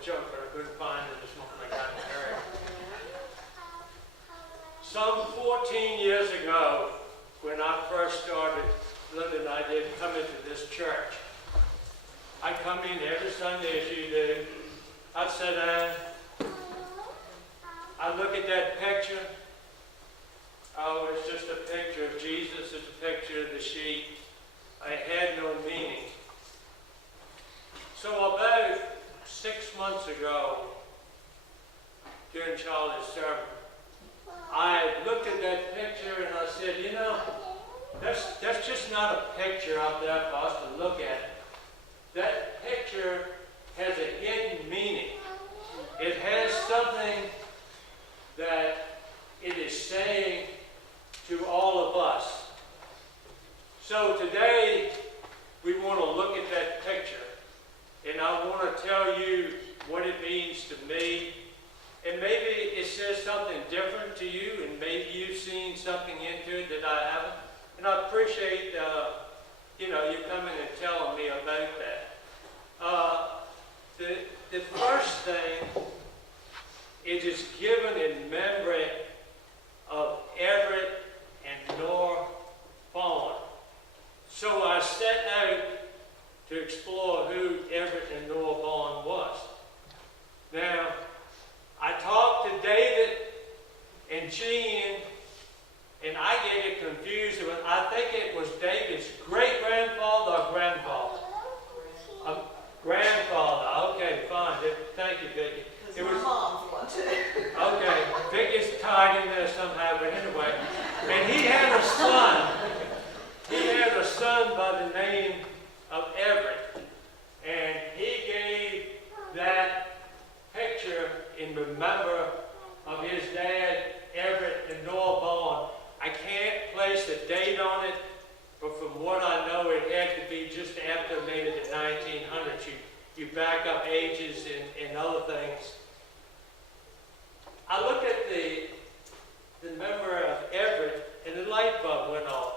a joke, but I couldn't find it this morning. I got married. Some 14 years ago, when I first started, Linda and I did come into this church. I come in every Sunday as you do. I'd sit down. I'd look at that picture. Oh, it's just a picture of Jesus. It's a picture of the sheep. I had no meaning. So about 6 months ago, during Charlie's sermon, I looked at that picture and I said, you know, that's just not a picture out there for us to look at. That picture has a hidden meaning. It has something that it is saying to all of us. So today, we want to look at that picture. And I want to tell you what it means to me. And maybe it says something different to you, and maybe you've seen something into it that I haven't. And I appreciate, you coming and telling me about that. The first thing is it's given in memory of Everett and Nora Bowen. So I set out to explore who Everett and Nora Bowen was. Now, I talked to David and Jean, and I get it confused. I think it was David's great-grandfather or grandfather. Grandfather. Okay, fine. Thank you, Vicki. It was mom's one too. Okay, Vicki's tied in there somehow, but anyway. And he had a son. He had a son by the name of Everett. And he gave that picture in remember of his dad, Everett and Nora Bowen. I can't place a date on it, but from what I know, it had to be just after maybe the 1900s. You back up ages and other things. I looked at the memory of Everett, and the light bulb went off.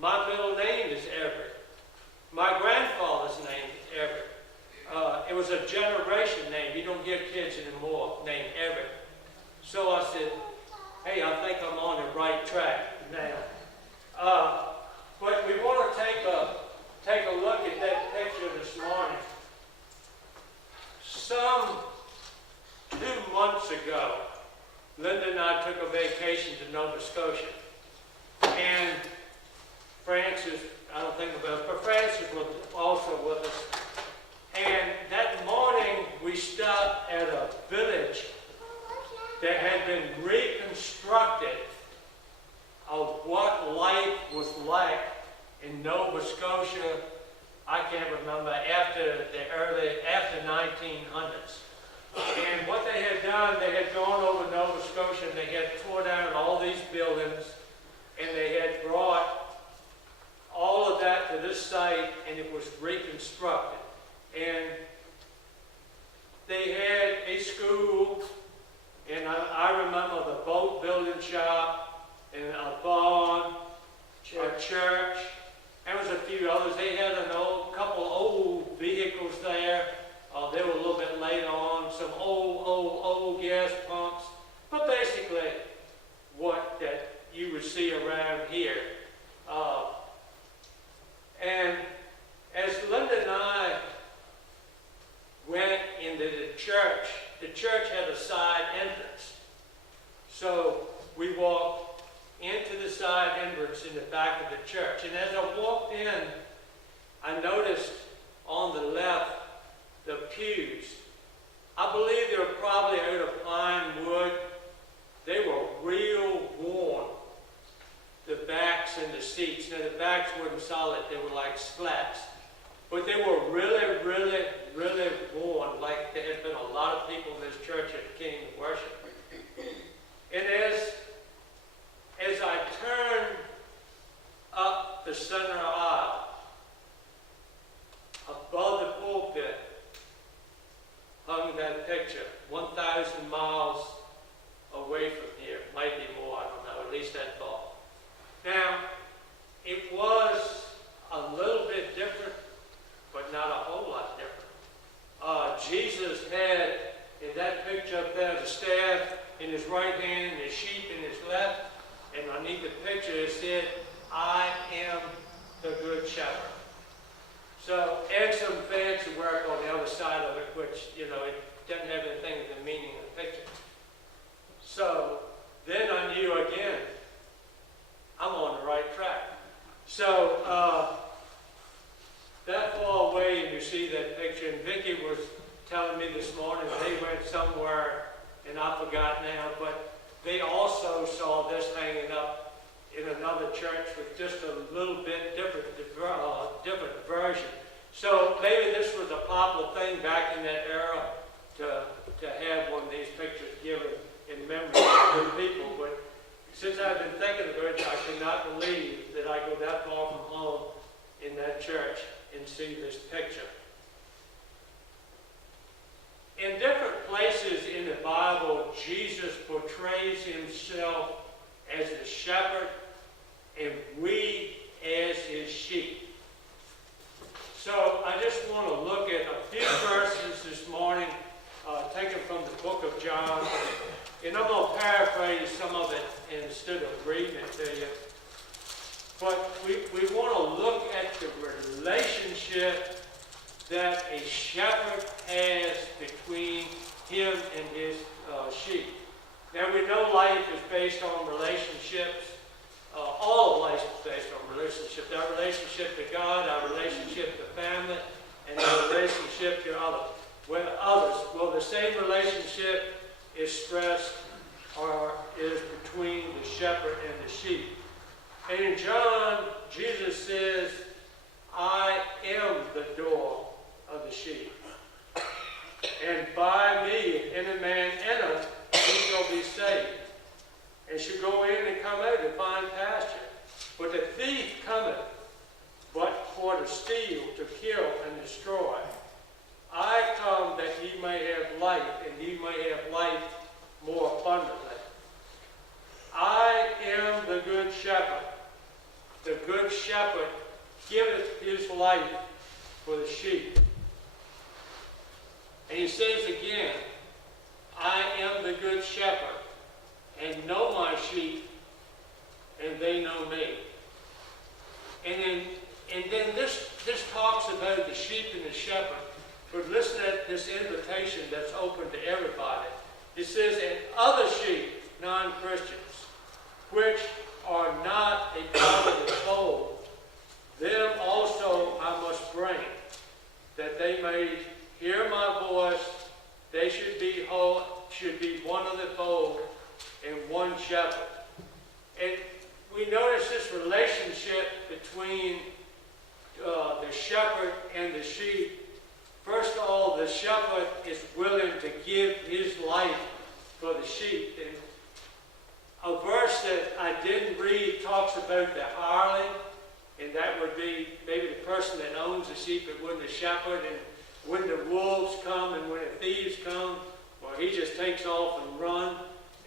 My middle name is Everett. My grandfather's name is Everett. It was a generation name. You don't hear kids anymore named Everett. So I said, hey, I think I'm on the right track now. But we want to take a look at that picture this morning. Some 2 months ago, Linda and I took a vacation to Nova Scotia. And Francis, I don't think about it, but Francis was also with us. And that morning, we stopped at a village that had been reconstructed of what life was like in Nova Scotia, I can't remember, after 1900s. And what they had done, they had gone over Nova Scotia and they had tore down all these buildings and they had brought all of that to this site and it was reconstructed. And they had a school, and I remember the boat building shop, and a barn, a church, and there was a few others. They had couple old vehicles there. They were a little bit later on, some old gas pumps. But basically, what that you would see around here. And as Linda and I went into the church had a side entrance. So we walked into the side entrance in the back of the church. And as I walked in, I noticed on the left the pews. I believe they were probably out of pine wood. They were real worn, the backs and the seats. Now the backs weren't solid, they were like slats. But they were really, really, really worn, like there had been a lot of people in this church that came to worship. And as I turned up the center aisle, above the pulpit hung that picture, 1,000 miles away from here. Might be more, I don't know, at least that far. Now, it was a little bit different, but not a whole lot different. Jesus had in that picture up there the staff in his right hand and the sheep in his left. And underneath the picture it said, I am the good shepherd. So add some fancy work on the other side of it, which, it doesn't have anything with the meaning of the picture. So then I knew again, I'm on the right track. So that far away, and you see that picture, and Vicki was telling me this morning they went somewhere, and I forgot now, but they also saw this hanging up in another church with just a little bit different version. So maybe this was a popular thing back in that era to have one of these pictures given in memory to people. But since I've been thinking about it, I cannot believe that I go that far from home in that church and see this picture. In different places in the Bible, Jesus portrays himself as the shepherd and we as his sheep. So I just want to look at a few verses this morning, taken from the book of John, and I'm going to paraphrase some of it instead of reading it to you. But we want to look at the relationship that a shepherd has between him and his sheep. Now we know life is based on relationships. All of life is based on relationships. Our relationship to God, our relationship to family, and our relationship to others. Well, the same relationship is stressed or is between the shepherd and the sheep. And in John, Jesus says, I am the door of the sheep. And by me, if any man enter, he shall be saved, and shall go in and come out and find pasture. But the thief cometh but for to steal, to kill, and destroy. I come that he may have life, and he may have life more abundantly. I am the good shepherd. The good shepherd giveth his life for the sheep. And he says again, I am the good shepherd, and know my sheep, and they know me. And then this talks about the sheep and the shepherd. But listen at this invitation that's open to everybody. It says, and other sheep, non-Christians, which are not a part of the fold, them also I must bring, that they may hear my voice. They should be one of the fold and one shepherd. And we notice this relationship between the shepherd and the sheep. First of all, the shepherd is willing to give his life for the sheep. And a verse that I didn't read talks about the hireling, and that would be maybe the person that owns the sheep and when the shepherd, and when the wolves come and when the thieves come, well, he just takes off and runs,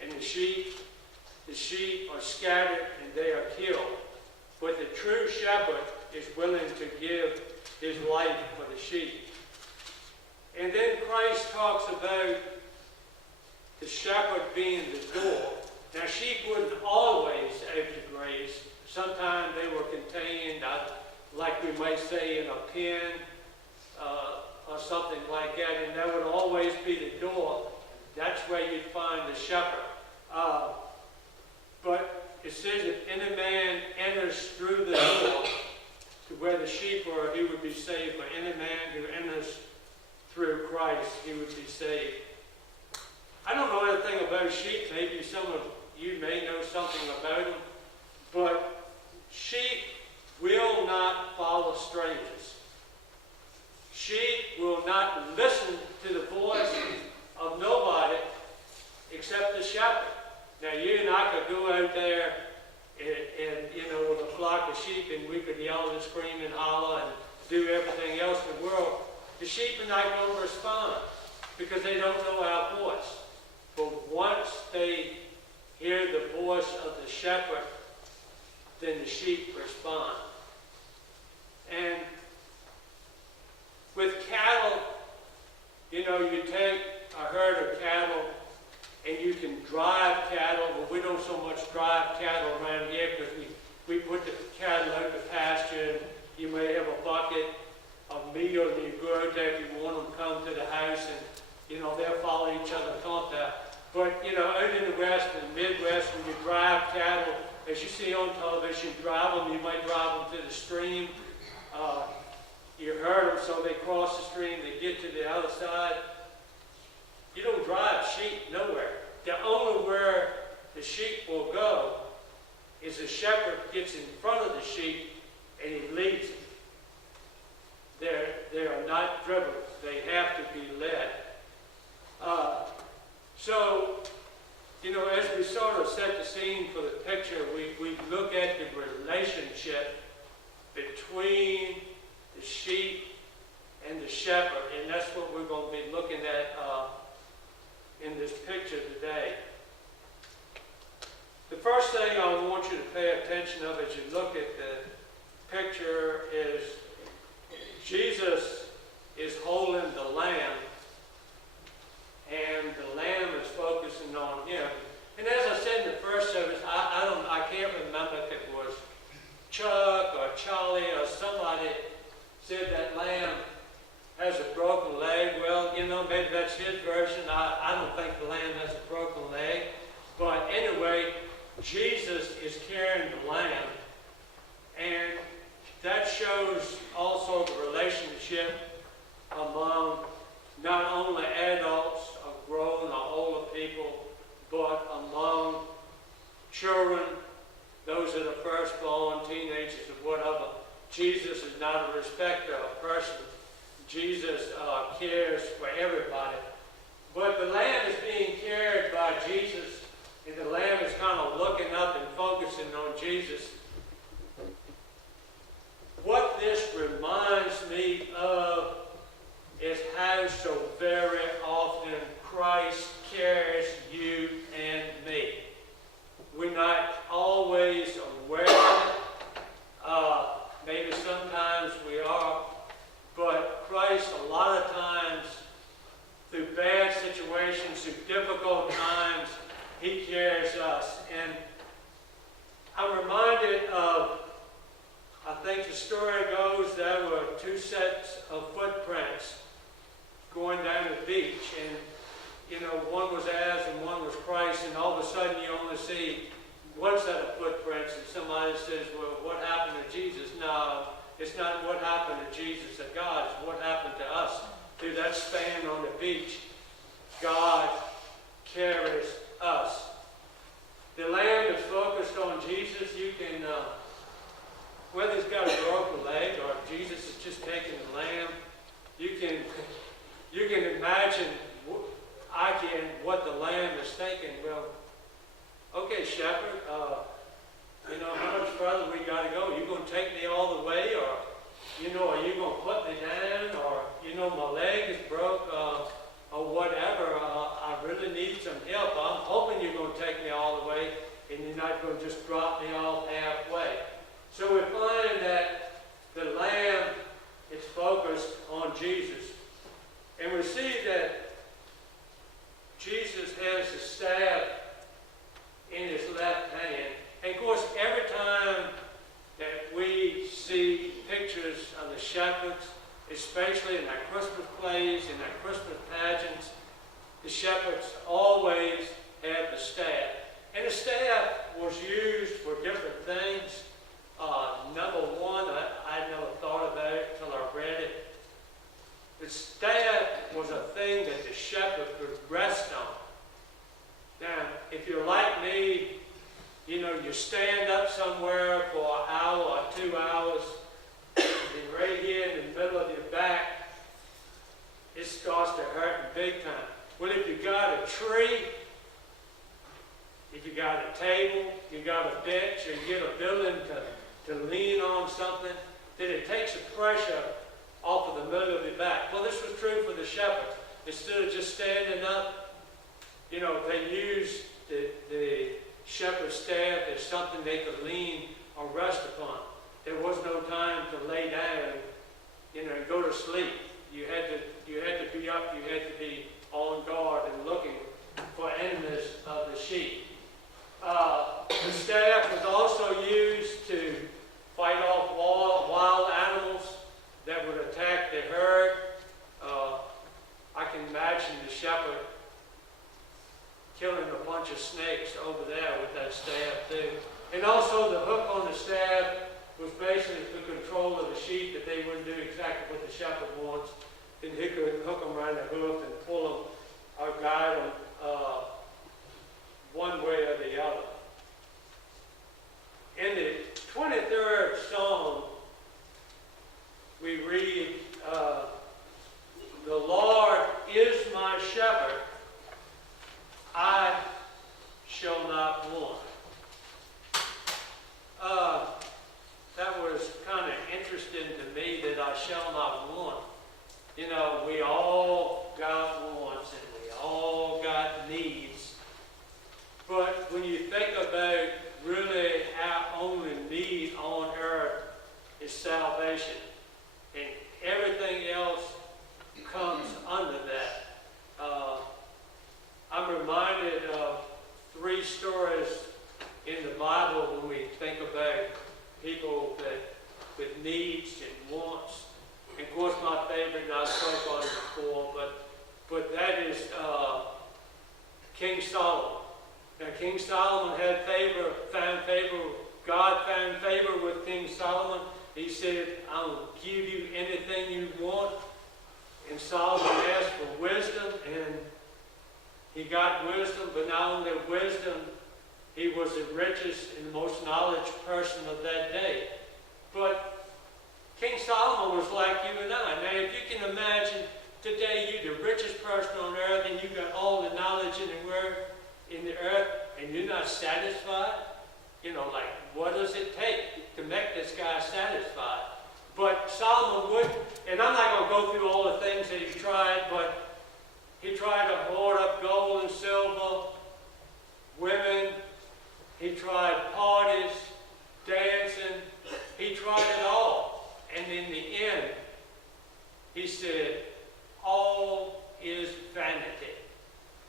and the sheep are scattered and they are killed. But the true shepherd is willing to give his life for the sheep. And then Christ talks about the shepherd being the door. Now, sheep wouldn't always have to graze. Sometimes they were contained, like we might say, in a pen or something like that, and that would always be the door. That's where you'd find the shepherd. But it says if any man enters through the door to where the sheep are, he would be saved. But any man who enters through Christ, he would be saved. I don't know anything about sheep. Maybe some of you may know something about them. But sheep will not follow strangers. Sheep will not listen to the voice of nobody except the shepherd. Now, you and I could go out there and with a flock of sheep, and we could yell and scream and holler and do everything else in the world. The sheep are not going to respond because they don't know our voice. But once they hear the voice of the shepherd, then the sheep respond. And with cattle, You know, you take a herd of cattle and you can drive cattle, but we don't so much drive cattle around here because we put the cattle out to pasture. And you may have a bucket of meal and you go out there if you want them to come to the house and, you know, they'll follow each other compound. But, you know, out in the West and Midwest, when you drive cattle, as you see on television, you drive them, you might drive them to the stream. You herd them so they cross the stream, they get to the other side. You don't drive sheep nowhere. The only where the sheep will go is a shepherd gets in front of the sheep and he leads them. They are not driven. They have to be led. So, you know, as we sort of set the scene for the picture, we look at the relationship between the sheep and the shepherd, and that's what we're going to be looking at in this picture today. The first thing I want you to pay attention of as you look at the picture is Jesus is holding the lamb, and the lamb is focusing on him. And as I said in the first service, I can't remember if it was Chuck or Charlie or somebody said that lamb has a broken leg. Well, you know, maybe that's his version. I don't think the lamb has a broken leg. But anyway, Jesus is carrying the lamb. And that shows also the relationship among not only adults or grown or older people, but among children, those that are firstborn, teenagers, or whatever. Jesus is not a respecter of persons. Jesus cares for everybody. But the lamb is being carried by Jesus, and the lamb is kind of looking up and focusing on Jesus. What this reminds me of is how so very often Christ carries you and me. We're not always aware of it. Maybe sometimes we are. But Christ, a lot of times, through bad situations, through difficult times, he carries us. And I'm reminded of, I think the story goes, there were two sets of footprints going down the beach. And, you know, one was ours and one was Christ. And all of a sudden you only see one set of footprints. And somebody says, well, what happened to Jesus? No, it's not what happened to Jesus or God. It's what happened to us. Through that span on the beach, God carries us. The lamb is focused on Jesus. You can, whether he's got a broken leg or if Jesus is just taking the lamb, you can imagine, what the lamb is thinking. Well, okay, shepherd, you know, how much further we got to go? You going to take me all the way, or, you know, are you going to put me down, or, you know, my leg is broke, or whatever. I really need some help. I'm hoping you're going to take me all the way, and you're not going to just drop me off halfway. So we find that the lamb is focused on Jesus. And we see that Jesus has the staff in his left hand. And of course, every time that we see pictures of the shepherds, especially in our Christmas plays, in our Christmas pageants, the shepherds always had the staff. And the staff was used for different things. Number one, I never thought about it until I read it. The staff was a thing that the shepherd could rest on. Now, if you're like me, you know, you stand up somewhere for an hour or 2 hours, and right here in the middle of your back, it starts to hurt big time. Well, if you got a tree, if you got a table, you got a bench, or you get a building to lean on something, then it takes the pressure off of the middle of your back. Well, this was true for the shepherds. Instead of just standing up, you know, they used the shepherd's staff as something they could lean or rest upon. There was no time to lay down, you know, and go to sleep. you had to be up, you had to be on guard and looking for enemies of the sheep. The staff was also used to fight off wild animals that would attack the herd. I can imagine the shepherd killing a bunch of snakes over there with that staff too. And also the hook on the staff was basically to control of the sheep, that they wouldn't do exactly what the shepherd wants. Then he could hook them around the hoof and pull them or guide them one way or the other. In the 23rd Psalm, we read, the Lord is my shepherd, I shall not want. That was kind of interesting to me, that I shall not want. You know, we all got wants and we all got needs. But when you think about really our only need on earth is salvation, and everything else comes under that. I'm reminded of 3 stories in the Bible when we think about people with needs and wants. And of course, my favorite, and I spoke on it before, but that is King Solomon. Now, King Solomon had God found favor with King Solomon. He said, I'll give you anything you want. And Solomon asked for wisdom, and he got wisdom, but not only wisdom, he was the richest and the most knowledgeable person of that day. But King Solomon was like you and I. Now, if you can imagine today, you're the richest person on earth, and you've got all the knowledge in the earth, and you're not satisfied. You know, like, what does it take to make this guy satisfied? But Solomon would, and I'm not going to go through all the things that he tried, but he tried to hoard up gold and silver, women, he tried parties, dancing, he tried it all. And in the end, he said, all is vanity.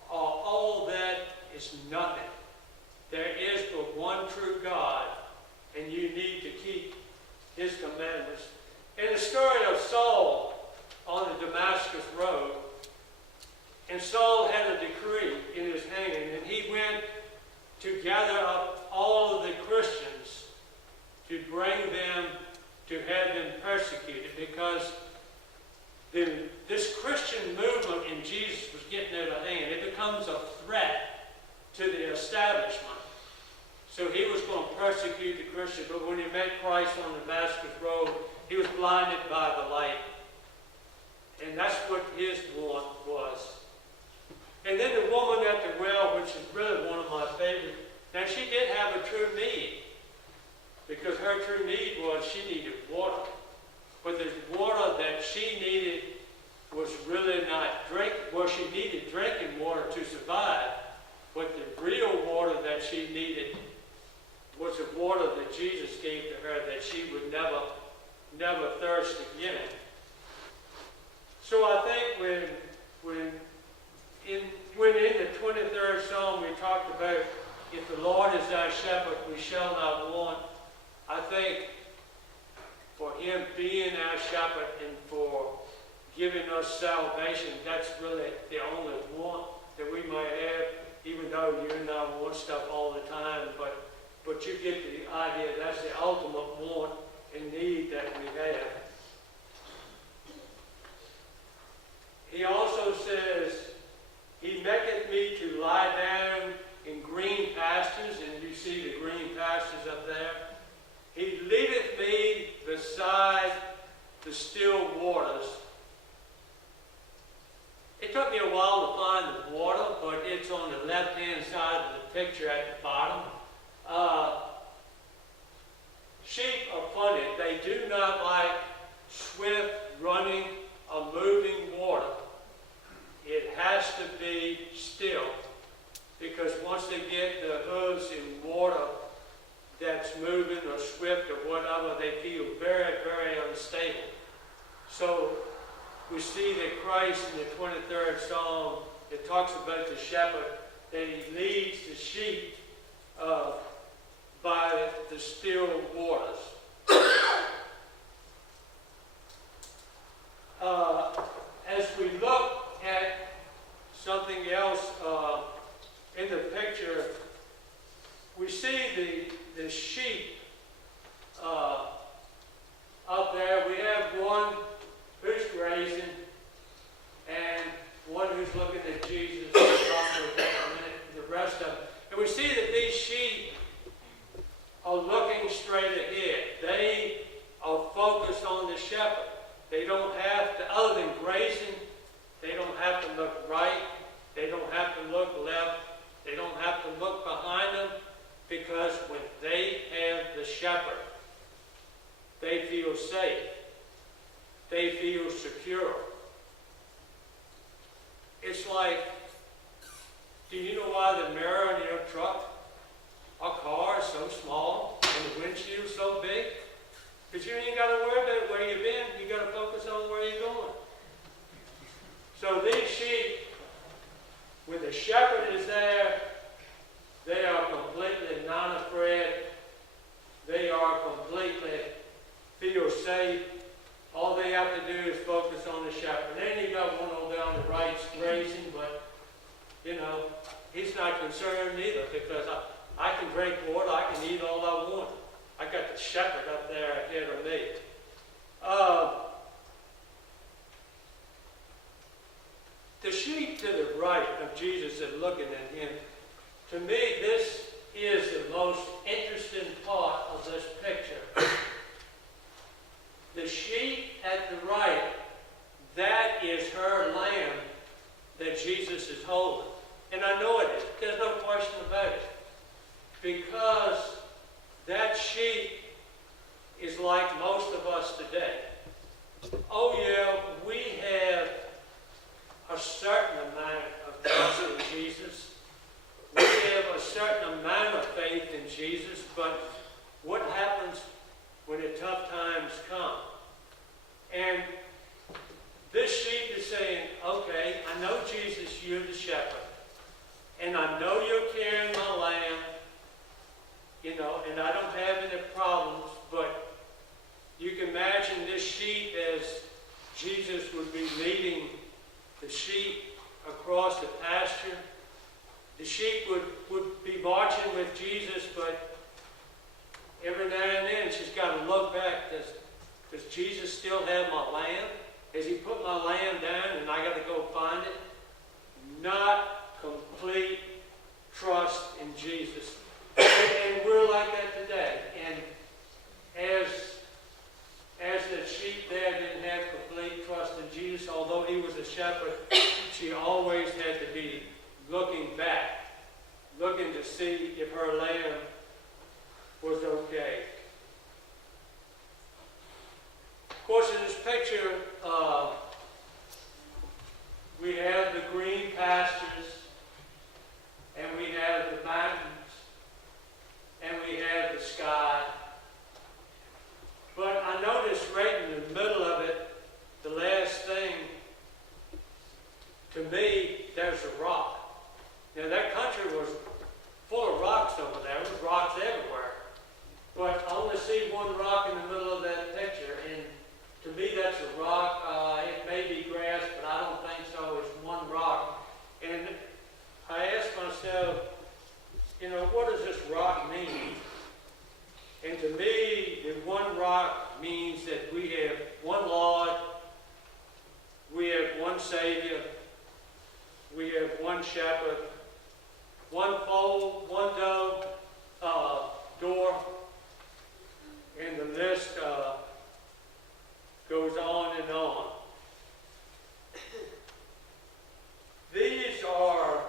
All that is nothing. There is but one true God, and you need to keep his commandments. In the story of Saul on the Damascus road, and Saul had a decree in his hand, and he went to gather up all of the Christians to bring them to have them persecuted, because this Christian movement in Jesus was getting out of hand. It becomes a threat to the establishment. So he was going to persecute the Christians, but when he met Christ on the Damascus road, he was blinded by the light. And that's what his want was. And then the woman at the well, which is really one of my favorites, now she did have a true need, because her true need was she needed water. But the water that she needed was really not drink. Well, she needed drinking water to survive, but the real water that she needed was the water that Jesus gave to her, that she would never thirst again. So I think when in the 23rd Psalm we talked about, if the Lord is our shepherd, we shall not want. I think for him being our shepherd and for giving us salvation, that's really the only want that we might have, even though you and I want stuff all the time, but you get the idea that's the ultimate want and need that we have. He also says, he maketh me to lie down in green pastures, and you see the green pastures up there. He leadeth me beside the still waters. It took me a while to find the water, but it's on the left-hand side of the picture at the bottom. Sheep are funny. They do not like swift, running, or moving water. It has to be still, because once they get the hooves in water that's moving or swift or whatever, they feel very, very unstable. So we see that Christ in the 23rd Psalm, it talks about the shepherd, that he leads the sheep by the still waters. As we look at something else in the picture, we see the sheep up there. We have one who's grazing and one who's looking at Jesus. We'll talk about that in a minute, the rest of them. And we see that these sheep are looking straight ahead. They are focused on the shepherd. They don't have to, other than grazing, they don't have to look right. They don't have to look left. They don't have to look behind them, because when they have the shepherd, they feel safe. They feel secure. It's like, do you know why the mirror in your truck or car is so small and the windshield so big? Because you ain't got to worry about where you've been. You got to focus on where you're going. So these sheep, when the shepherd is there, they are completely not afraid. They are completely feel safe. All they have to do is focus on the shepherd. Then you got one over there on the right grazing, but you know, he's not concerned either, because I can drink water, I can eat all I want. I got the shepherd up there ahead of me. The sheep to the right of Jesus and looking at him, to me, this is the most interesting part of this picture. The sheep at the right, that is her lamb that Jesus is holding. And I know it is. There's no question about it. Because that sheep is like most of us today. Oh yeah, we have a certain amount of trust in Jesus. We have a certain amount of faith in Jesus, but what happens when the tough times come? And this sheep is saying, okay, I know Jesus, you're the shepherd, and I know you're carrying my lamb, you know, and I don't have any problems, but you can imagine this sheep as Jesus would be leading the sheep across the pasture. The sheep would be marching with Jesus, but every now and then she's got to look back. Does Jesus still have my lamb? Has he put my lamb down and I got to go find it? Not complete trust in Jesus. And we're like that today. And as the sheep there didn't have complete trust in Jesus, although he was a shepherd, she always had to be looking back, looking to see if her lamb was okay. Of course, in this picture, we have the green pastures, and we have the mountains, and we have the sky. But I noticed right in the middle of it, the last thing, to me, there's a rock. Now, that country was full of rocks over there. There was rocks everywhere. But I only see one rock in the middle of that picture, and to me, that's a rock. It may be grass, but I don't think so. It's one rock. And I asked myself, you know, what does this rock mean? And to me, the one rock means that we have one Lord, we have one Savior, we have one shepherd, one fold, one door, and the list goes on and on. These are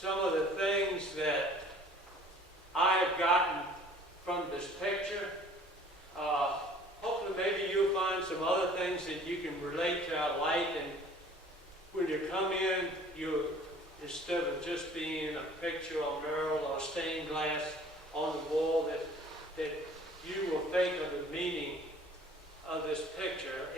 some of the things that I have gotten from this picture. Hopefully maybe you'll find some other things that you can relate to our life, and when you come in, you, instead of just being a picture or mural or stained glass on the wall, that you will think of the meaning of this picture.